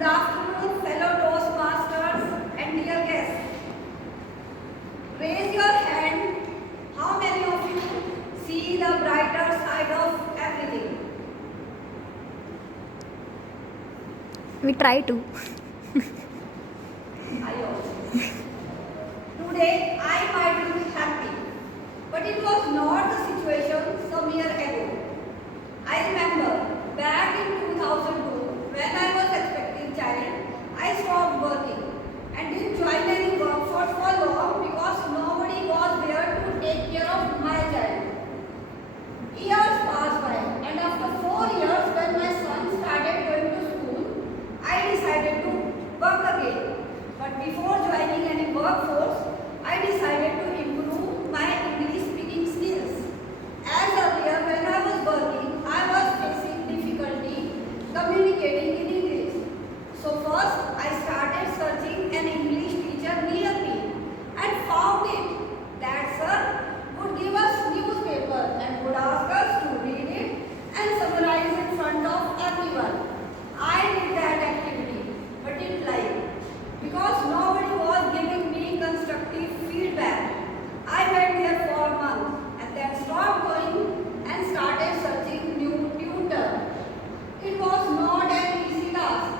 Good afternoon, fellow Toastmasters and dear guests. Raise your hand. How many of you see the brighter side of everything? We try to. I also. Today I might be happy, but it was not the situation some year ago. I remember back in 2002 when I was expecting child, I stopped working and didn't join any workforce for long because nobody was there to take care of my child. Years passed by and after 4 years when my son started going to school, I decided to work again. But before joining any workforce, I decided to improve my English speaking skills. As earlier when I was working, I was facing difficulty communicating in English. So first I started searching an English teacher near me and found it. That sir would give us newspaper and would ask us to read it and summarize in front of everyone. I did that activity, but it lied. Because nobody was giving me constructive feedback, I went there for a month and then stopped going and started searching new tutor. It was not an easy task.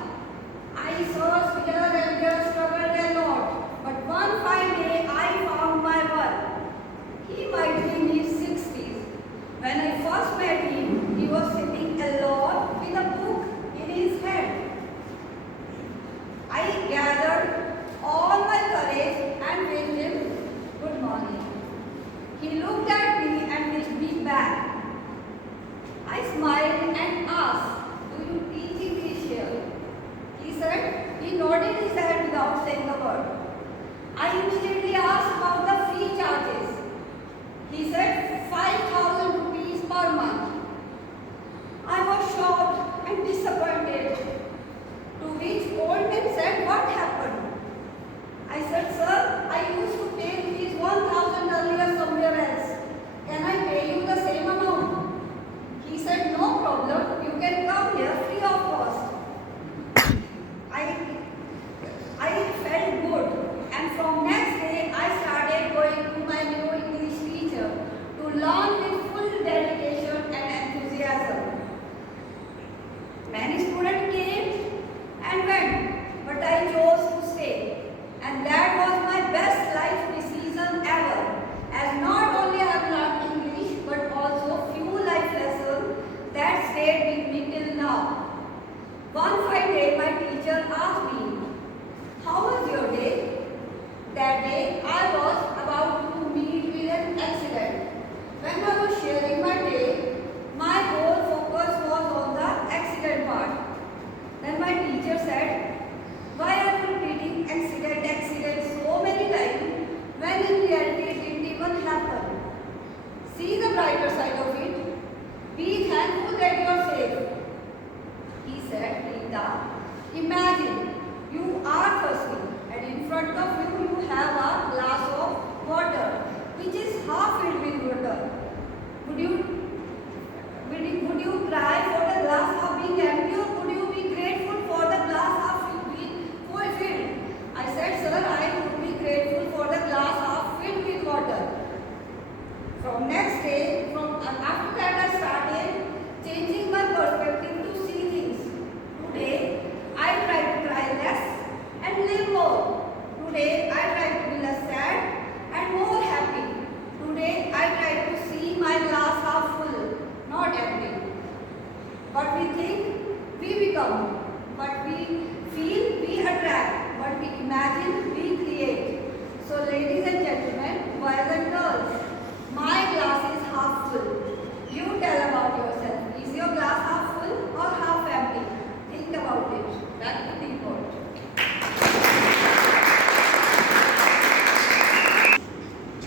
I searched here and there, struggled a lot. But one fine day I found my one. He might be in his 60s. When I first met him, he was sitting alone with a book in his hand. I gathered all my courage and wished him good morning. He looked at me and wished me back. I smiled and asked, "Do you teach English here?" He said, he nodded his head without saying a word. I immediately asked about the fee charges. He said 5,000 rupees per month. I was shocked and disappointed. To which old man said, "What happened?" I said, "Sir, I used to pay rupees 1,000 earlier somewhere else. Can I pay you the same amount?" He said, "No problem. You can come here free of cost." I felt good, and from next day I started going to my new English teacher to learn with full dedication and enthusiasm. Many students came and went, but I chose to stay. And that was my best life decision ever. As not only I have learned English, but also few life lessons that stayed with me till now. One fine day, my teacher asked me, "How was your day?" That day, I was about to meet with an accident. When I was sharing my day, my whole focus was on the accident part. Then my teacher said, "Why are you repeating accident so many times when in reality it didn't even happen? See the brighter side of it. Be thankful that you are safe." He said, "Rita, imagine you are thirsty and in front of you you have a glass of water which is half filled with water. Would you cry for the glass half being empty, or would you be grateful for the glass half being full filled?" I said, "Sir, I would be grateful for the glass half filled with water." From next day, after that I started changing my perspective to see things. Today, I try to cry less and live more. Today, I try to be less sad and more happy. Today, I try to see my glass half full, not empty. What we think, we become. What we